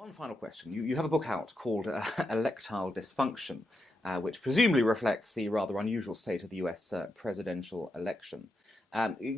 One final question. You have a book out called Electile Dysfunction, which presumably reflects the rather unusual state of the US presidential election.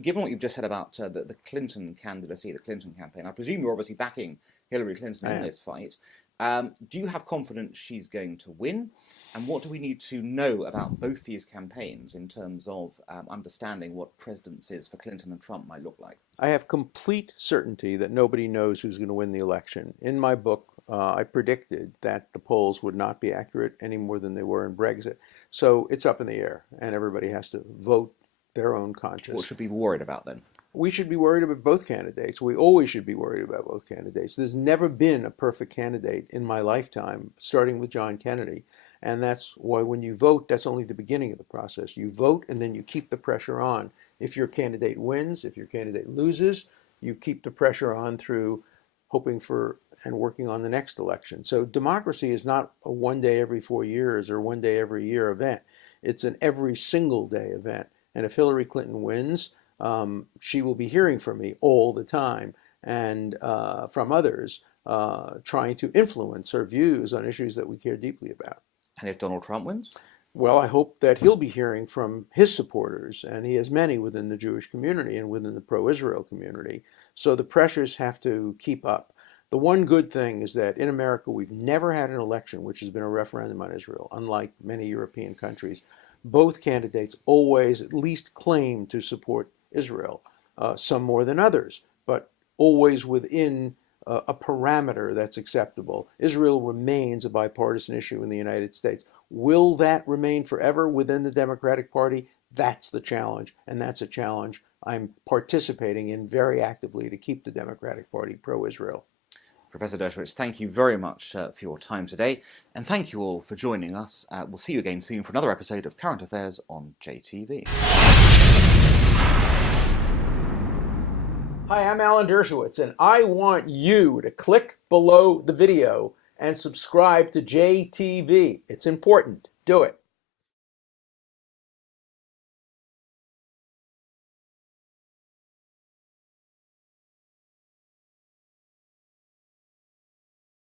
Given what you've just said about the Clinton candidacy, the Clinton campaign, I presume you're obviously backing Hillary Clinton in this fight. Do you have confidence she's going to win? And what do we need to know about both these campaigns in terms of understanding what presidencies for Clinton and Trump might look like? I have complete certainty that nobody knows who's going to win the election. In my book, I predicted that the polls would not be accurate any more than they were in Brexit. So it's up in the air, and everybody has to vote their own conscience. What should we be worried about then? We should be worried about both candidates. We always should be worried about both candidates. There's never been a perfect candidate in my lifetime, starting with John Kennedy. And that's why when you vote, that's only the beginning of the process. You vote and then you keep the pressure on. If your candidate wins, if your candidate loses, you keep the pressure on through hoping for and working on the next election. So democracy is not a one day every 4 years or one day every year event. It's an every single day event. And if Hillary Clinton wins, she will be hearing from me all the time and from others trying to influence her views on issues that we care deeply about. And if Donald Trump wins? Well, I hope that he'll be hearing from his supporters, and he has many within the Jewish community and within the pro-Israel community. So the pressures have to keep up. The one good thing is that in America, we've never had an election which has been a referendum on Israel, unlike many European countries. Both candidates always at least claim to support Israel, some more than others, but always within a parameter that's acceptable. Israel remains a bipartisan issue in the United States. Will that remain forever within the Democratic Party? That's the challenge, and that's a challenge I'm participating in very actively to keep the Democratic Party pro-Israel. Professor Dershowitz, thank you very much for your time today, and thank you all for joining us. We'll see you again soon for another episode of Current Affairs on JTV. Hi, I'm Alan Dershowitz, and I want you to click below the video and subscribe to JTV. It's important. Do it.